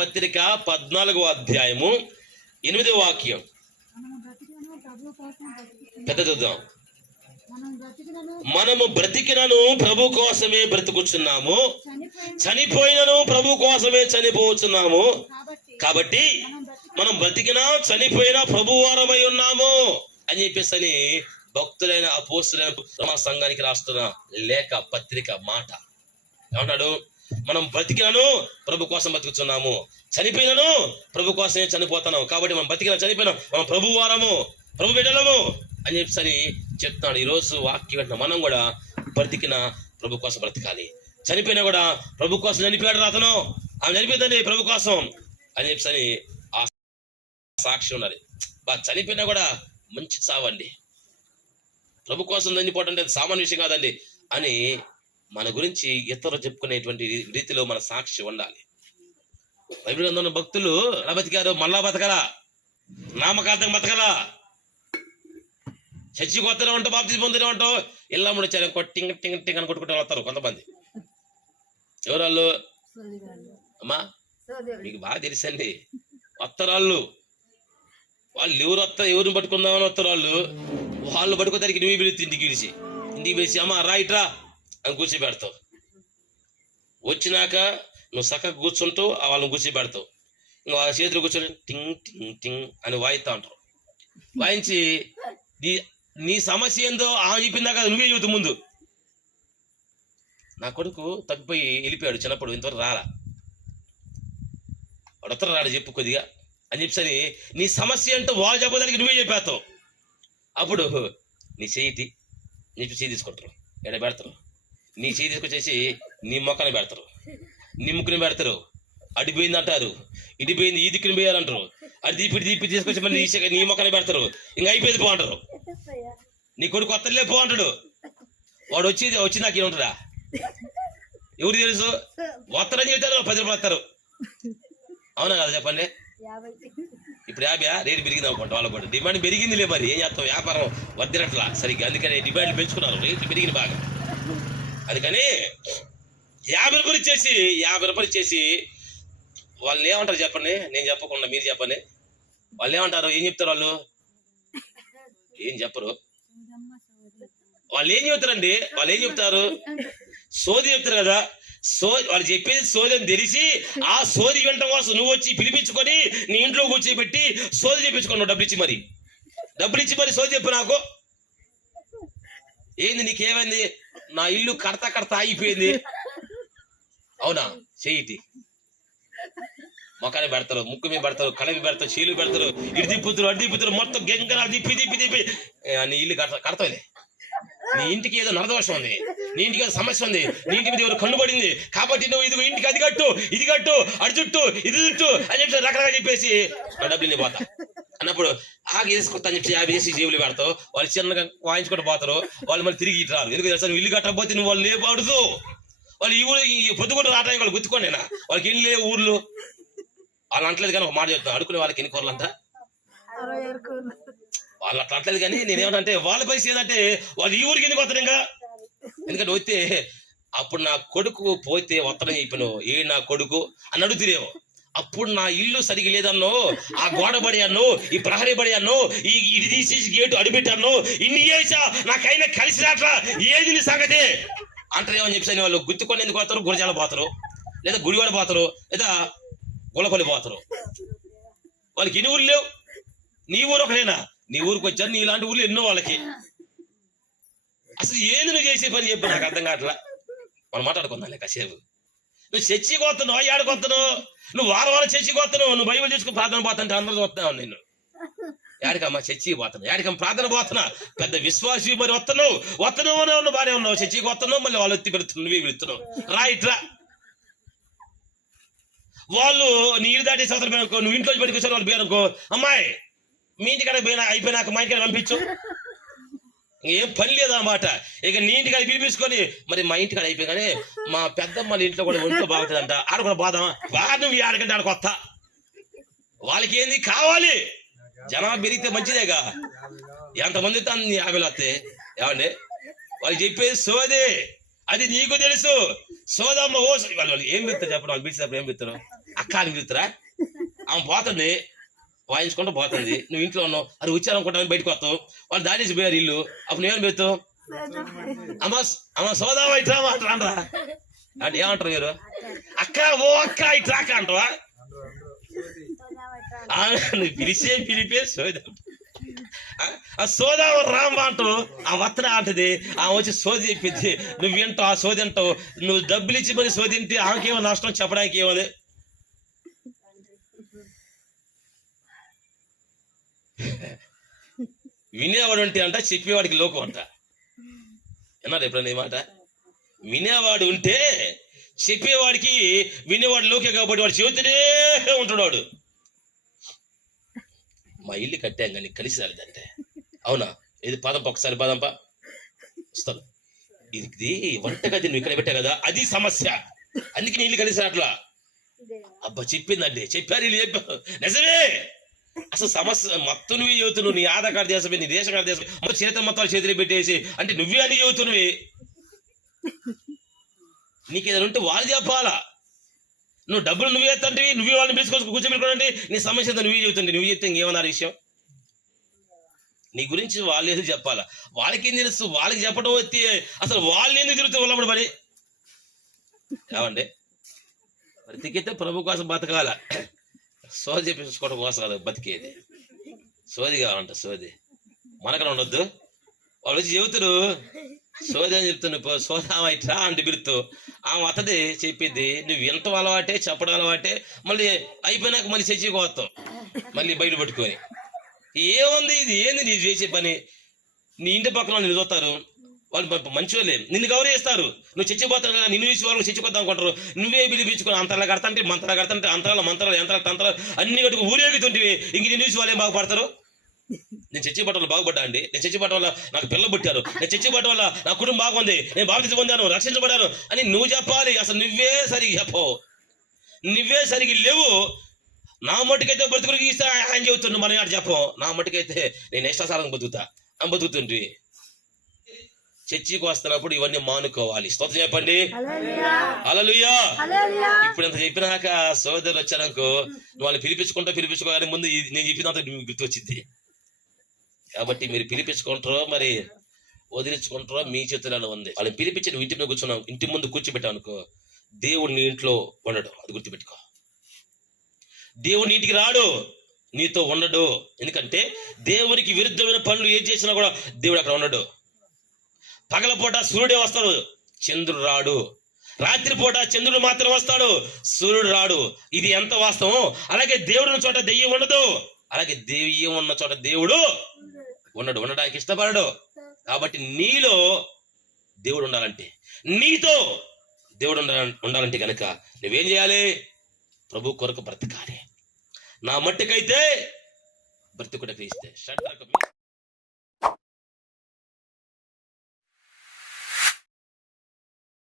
పత్రిక పద్నాలుగో అధ్యాయము ఎనిమిదో వాక్యం. పెద్ద చూద్దాం మనము బ్రతికినను ప్రభు కోసమే బ్రతుకుచున్నాము. చనిపోయినను ప్రభు కోసమే చనిపోతున్నాము కాబట్టి మనం బ్రతికినా చనిపోయినా ప్రభువారమై ఉన్నాము అని చెప్పేసి అని భక్తులైన అపోస్తులైన సంఘానికి రాస్తున్న లేఖ పత్రిక మాట. ఏమన్నాడు మనం బ్రతికినను ప్రభు కోసం బతుకుతున్నాము. చనిపోయినను ప్రభు కోసమే చనిపోతున్నాం కాబట్టి మనం బ్రతికిన చనిపోయినా. మనం ప్రభు వారము ప్రభు బిడ్డలము అని చెప్పి చెప్తున్నాడు. ఈరోజు వాక్యం వెంటనే మనం కూడా బ్రతికిన ప్రభు కోసం బ్రతకాలి. చనిపోయినా కూడా ప్రభు కోసం చనిపోయాడు అతను. ఆమె చనిపోయిందండి ప్రభు కోసం అని చెప్పి ఆ సాక్షి ఉన్నది. బా చనిపోయినా కూడా మంచి చావండి. ప్రభు కోసం చనిపోవటం అంటే సామాన్య విషయం కాదండి అని మన గురించి ఇతరులు చెప్పుకునేటువంటి రీతిలో మన సాక్షి ఉండాలి. బైబిల్ గ్రంథంలో భక్తులు ఎలా బతికారు మళ్ళా బతకరా? నామకార్థం బతకరా? చచ్చి కొత్తనే ఉంటావు బాప్తి పొందనే ఉంటావు ఇళ్ళ ముడి వచ్చారు టింగ్ టింగ్ టింగ్ అని కొట్టుకుంటూ వస్తారు కొంతమంది. ఎవరు వాళ్ళు అమ్మా మీకు బాగా తెలుసండి. వత్తరాళ్ళు. వాళ్ళు ఎవరు వస్తా ఎవరిని పట్టుకుందామని వస్తారు వాళ్ళు వాళ్ళు పట్టుకోదానికి నువ్వు పిలిచి ఇంటికి పిలిచి ఇంటికి పిలిచి అమ్మా రైట్ రా అని కూర్చోబెడతావు. వచ్చినాక నువ్వు చక్కగా కూర్చుంటూ వాళ్ళని కూర్చోబెడతావు. ఇంకా వాళ్ళ చేతులు కూర్చొని టింగ్ టింగ్ టింగ్ అని వాయిస్తా ఉంటారు వాయించి నీ నీ సమస్య ఏందో ఆమె చెప్పిందాక నువ్వే చెబుతు ముందు. నా కొడుకు తగ్గిపోయి వెళ్ళిపోయాడు చిన్నప్పుడు ఇంతవరకు రాలా. వాడు ఉత్తరం రాడు చెప్పు కొద్దిగా. అని చెప్పి నీ సమస్య ఏంటో వాళ్ళు చెప్పడానికి నువ్వే చెప్పేస్తావు. అప్పుడు నీ చేయిటి నీ చేయి తీసుకుంటారు. ఎక్కడ పెడతారు? నీ చేయి తీసుకొచ్చేసి నీ మొక్కని పెడతారు. నీ ముక్కుని పెడతారు. అడిపోయింది అంటారు. ఇడిపోయింది ఈ దిక్కుని పోయాలంటారు. అది దీపి దీపి తీసుకొచ్చి మళ్ళీ నీ నీ మొక్కని పెడతారు. ఇంకా అయిపోయింది పో అంటారు. నీ కొడుకు కొత్తలే పో అంటాడు. వాడు వచ్చి వచ్చి నాకు ఏముంటాడా ఎవరు తెలుసు? వస్తారని చెప్తారు పది రూపాయలు వస్తారు. అవునా కదా చెప్పండి? ఇప్పుడు యాభై రేటు పెరిగింది అనుకోండి వాళ్ళ కూడా డిమాండ్ పెరిగిందిలే మరి. ఏం చేస్తాం వ్యాపారం వద్దినట్లా. సరిగ్గా. అందుకని డిమాండ్ పెంచుకున్నారు. రేట్లు పెరిగింది బాగా. అందుకని యాభై రూపాయలు ఇచ్చేసి యాభై రూపాయలు ఇచ్చేసి వాళ్ళు ఏమంటారు చెప్పండి? నేను చెప్పకుండా మీరు చెప్పండి. వాళ్ళు ఏమంటారు? ఏం చెప్తారు వాళ్ళు? ఏం చెప్పరు. వాళ్ళు ఏం చెప్తారండి? వాళ్ళు ఏం చెప్తారు? సోది చెప్తారు కదా. సో వాళ్ళు చెప్పేది సోది అని తెలిసి ఆ సోది వినటం కోసం నువ్వు వచ్చి పిలిపించుకొని నీ ఇంట్లో కూర్చోబెట్టి సోది చెప్పించుకున్నావు డబ్బులు ఇచ్చి మరి. డబ్బులు ఇచ్చి మరి సోది చెప్పు నాకు. ఏంది నీకేమైంది? నా ఇల్లు కడతా కడతా ఆగిపోయింది. అవునా? చెయ్యిటి మొక్కని పెడతారు ముక్కు మీద పెడతారు కళవి పెడతారు చీలు పెడతారు ఇటు తిప్పుతారు అటు తిప్పుతారు మొత్తం గెంగరా దిప్పి దిప్పి దిప్పి నీ ఇల్లు కడత కడతావులే. నీ ఇంటికి ఏదో నరదోషం ఉంది. నీ ఇంటికి ఏదో సమస్య ఉంది. నీ ఇంటి మీద ఎవరు కనుబడింది కాబట్టి నువ్వు ఇది ఇంటికి అది కట్టు ఇది కట్టు అటు చుట్టు ఇది చుట్టు అని చెప్పి రకరకాల చెప్పేసి డబ్బులు పోతా. అన్నప్పుడు ఆగి వేసుకొస్తా అని చెప్పి యాభై వేసి జేబులు పెడతావు. వాళ్ళు చిన్నగా వాయించుకుంటూ పోతారు. వాళ్ళు మళ్ళీ తిరిగి ఇటు రారు. ఎందుకు తెలుసా? నువ్వు ఇల్లు కట్టకపోతే నువ్వు వాళ్ళు లేపడుతూ వాళ్ళు ఈ ఊరు పొద్దుకుంటూ రావడానికి వాళ్ళు గుర్తుకోండి వాళ్ళకి ఇల్లు లేవు ఊర్లు. వాళ్ళు అంటలేదు కానీ ఒక మాట చెప్తాను. అడుకునే వాళ్ళకి ఎన్ని కూరలు. అంట వాళ్ళు అట్లా అంటలేదు కానీ నేనేమంటే వాళ్ళ పరిస్థితి ఏంటంటే వాళ్ళు ఈ ఊరికి ఎందుకు వస్తారు ఇంకా? ఎందుకంటే వస్తే అప్పుడు నా కొడుకు పోతే వత్తడం చెప్పాను ఏ నా కొడుకు అని అడుగుతురేమో అప్పుడు నా ఇల్లు సరిగి లేదన్నో ఆ గోడ పడియాను ఈ ప్రహరీ పడియాను ఈ ఇది తీసి గేటు అడిపెట్టాను ఇన్ని చేసా నాకైనా కలిసి రాట్లా ఏది నీ సంగతి? అంటారేమని చెప్పి వాళ్ళు గుర్తుకొని ఎందుకు పోతారు? గురజాల పోతారు. లేదా గుడివాడ పోతారు. లేదా గులపల్లి పోతారు. వాళ్ళకి ఎన్ని ఊర్లు లేవు? నీ ఊరు ఒకటేనా? నీ ఊరికి వచ్చారు నీ ఇలాంటి ఊర్లు ఎన్నో వాళ్ళకి. అసలు ఏంది నువ్వు చేసే పని చెప్పి నాకు అర్థం కావట్లా? మనం మాట్లాడుకుందాం కాసేపు. నువ్వు చర్చికి వస్తున్నావు ఏడకు నువ్వు వారం వారం చర్చికి కొత్తను నువ్వు బైబిల్ చేసుకుని ప్రార్థన పోతుంటే అందరూ చూస్తున్నావు నేను ఏడికమ్మా చర్చికి పోతున్నా ఏడికమ్మ ప్రార్థన పోతున్నా. పెద్ద విశ్వాసి మరి వస్తాను వస్తాను అనే ఉన్న బాగానే ఉన్నావు చర్చికి వస్తున్నావు మళ్ళీ వాళ్ళు ఎత్తి పెడుతున్నావు నువ్వే పెడుతున్నావు రా. వాళ్ళు నీళ్ళు దాటేసి అవతల పోయినాకో నువ్వు ఇంట్లో పెట్టుకొచ్చారు వాళ్ళు పోయారనుకో అమ్మాయి మీ ఇంటికాడ పోయినా అయిపోయినాక మా ఇంటికాడ పంపించు. ఏం పని లేదన్నమాట. ఇక నీ ఇంటికాడ పిలిపించుకొని మరి మా ఇంటికాడ అయిపోయి మా పెద్దమ్మ ఇంట్లో కూడా ఒంట్లో బాగుంటుందంట. ఆడ కూడా బాధ. బాగా నువ్వు ఆడకంటే ఆడ కొత్త వాళ్ళకి ఏంది కావాలి? జనాభా పెరిగితే మంచిదేగా. ఎంతమంది వస్తే నీ యాభైలు వస్తాయి ఏమండి? వాళ్ళు చెప్పేది సోదే. అది నీకు తెలుసు. సోదమ్మ ఓ వాళ్ళు ఏం పెడతారు చెప్పండి? వాళ్ళు పిలిచినప్పుడు ఏం పెడతారు అక్క అని పిలుతురా ఆమె పోతుంది. వాయించుకుంటూ పోతుంది. నువ్వు ఇంట్లో ఉన్నావు. అది వచ్చారనుకుంటాను బయటకు వస్తావు వాళ్ళు దాడేసి పోయారు ఇల్లు. అప్పుడు నేను పెడతావు అమ్మ అమ్మ సోదావా ఇట్రా అంటారా అంటే ఏమంటారు మీరు? అక్క ఓ అక్క ఇట్రాక అంటావా? ఆ, నువ్వు పిలిచే పిలిపే సోదా. ఆ సోదా రామ్ అంటావు. ఆ వత్తన అంటది. ఆ వచ్చి సోది చెప్పింది నువ్వు వింటావు ఆ సోది అంటావు నువ్వు డబ్బులు ఇచ్చి మరి సోది తింటే ఆమెకేమో నష్టం చెప్పడానికి ఏమో వినేవాడు ఉంటే అంట చెప్పేవాడికి లోకం అంట. విన్నారు ఎప్పుడన్నా ఈ మాట? వినేవాడు ఉంటే చెప్పేవాడికి వినేవాడు లోకే కాబట్టి వాడు చెబుతూనే ఉంటాడు వాడు మా ఇల్లు కట్టాం కానీ కలిసి రాలేదంటే. అవునా? ఇది పదం ఒకసారి పదంప వస్తాను. ఇది వంటగది నువ్వు ఇక్కడ పెట్టా కదా అది సమస్య. అందుకే నీ ఇల్లు కలిసి రాట్లా అబ్బా చెప్పిందండి. చెప్పారు వీళ్ళు చెప్పారు. నిజమే. అసలు సమస్య మొత్తం నువ్వే చదువుతున్నావు నీ ఆధార్ కార్డు చేసే నీ రేషన్ కార్డు చేసే మొత్తం చేతులు మొత్తాలు చేతులు పెట్టేసి అంటే నువ్వే అని చదువుతున్నవి నీకు ఏదైనా ఉంటే వాళ్ళు చెప్పాలా? నువ్వు డబ్బులు నువ్వే ఎత్తంటే నువ్వే వాళ్ళని పిలుచుకొని కూర్చోబెట్టుకోండి నీ సమస్య నువ్వే చెబుతుంది నువ్వు చెప్తే ఇంకేమన్నారు విషయం? నీ గురించి వాళ్ళు ఏదో చెప్పాలా? వాళ్ళకి ఏం తెలుసు? వాళ్ళకి చెప్పడం వచ్చి అసలు వాళ్ళు ఎందుకు తిరుగుతూ ఉన్నప్పుడు మరి? ఏమండి బ్రతికితే ప్రభు కోసం బతకాల? సోది చెప్పించుకోవడం కోసం కాదు బతికేది సోది కావాలంట సోది. మనకన ఉండొద్దు. వాళ్ళు వచ్చి చెబుతారు సోది అని చెప్తున్నా సోదామైట్రా ఇట్లా అంటే పిలుతూ ఆమె అతది చెప్పింది నువ్వు ఎంత అలవాటే చెప్పడం అలవాటే మళ్ళీ అయిపోయినాక మళ్ళీ చర్చికి పోతావు మళ్ళీ బయట పట్టుకొని. ఏముంది ఇది? ఏంది నీ చేసే పని? నీ ఇంటి పక్కన వాళ్ళు నిన్ను చూస్తారు వాళ్ళు మంచివాళ్ళే నిన్ను గౌరవిస్తారు. నువ్వు చచ్చిపోతావు నిన్ను చూసి వాళ్ళు చచ్చిపోతాం అనుకుంటారు. నువ్వే పిలిపించుకుని అంతలా కడతంటే మంత్రాలు కడతంటే అంతరాలు మంత్రాలు యంత్రాలు తంత్రాలు అన్ని కట్టుకు ఊరేగుతుంటివి. ఇంక నిన్ను చూసి వాళ్ళు బాగుపడతారు? నేను చచ్చిపోవటం వల్ల బాగుపడ్డా అండి? నేను చచ్చిపోవటం వల్ల నాకు పిల్ల పుట్టారు. నేను చచ్చిపోవటం వల్ల నా కుటుంబం బాగుంది. నేను బాధ్యత పొందాను రక్షించబడ్డాను. అని నువ్వు చెప్పాలి. అసలు నువ్వే సరిగ్గా చెప్పవు. నువ్వే సరిగ్గా లేవు. నా మట్టుకైతే బ్రతుకులు ఇస్తా ఆయన చెబుతున్నాను మనం అటు చెప్పం. నా మట్టుకైతే నేను ఇష్టాసారం బతుకుతా. అని బతుకుతుంటే చర్చికి వస్తున్నప్పుడు ఇవన్నీ మానుకోవాలి. స్తోత్రం చెప్పండి. అలలుయా ఇప్పుడు ఇంత చెప్పినాక సోదరులు వచ్చారనుకో నువ్వు వాళ్ళు పిలిపించుకుంటా పిలిపించుకోగానే ముందు నేను చెప్పినంత గుర్తొచ్చింది. కాబట్టి మీరు పిలిపించుకుంటారో మరి వదిలించుకుంటారో మీ చేతులలో ఉంది. వాళ్ళని పిలిపించి నువ్వు ఇంటి మీద కూర్చున్నావు ఇంటి ముందు కూర్చోబెట్టావు అనుకో దేవుడు నీ ఇంట్లో ఉండడు. అది గుర్తుపెట్టుకో. దేవుడు నీ ఇంటికి రాడు నీతో ఉండడు. ఎందుకంటే దేవునికి విరుద్ధమైన పనులు ఏం చేసినా కూడా దేవుడు అక్కడ ఉండడు. పగలపూట సూర్యుడే వస్తాడు చంద్రుడు రాడు. రాత్రిపూట చంద్రుడు మాత్రం వస్తాడు సూర్యుడు రాడు. ఇది ఎంత వాస్తవం? అలాగే దేవుడు ఉన్న చోట దెయ్యం ఉండదు. అలాగే దెయ్యం ఉన్న చోట దేవుడు ఉండడు. ఉండడానికి ఇష్టపడడు. కాబట్టి నీలో దేవుడు ఉండాలంటే నీతో దేవుడు ఉండాల- ఉండాలంటే కనుక నువ్వేం చేయాలి? ప్రభు కొరకు బ్రతకాలి. నా మట్టుకైతే బ్రతుకుట క్రీస్తే.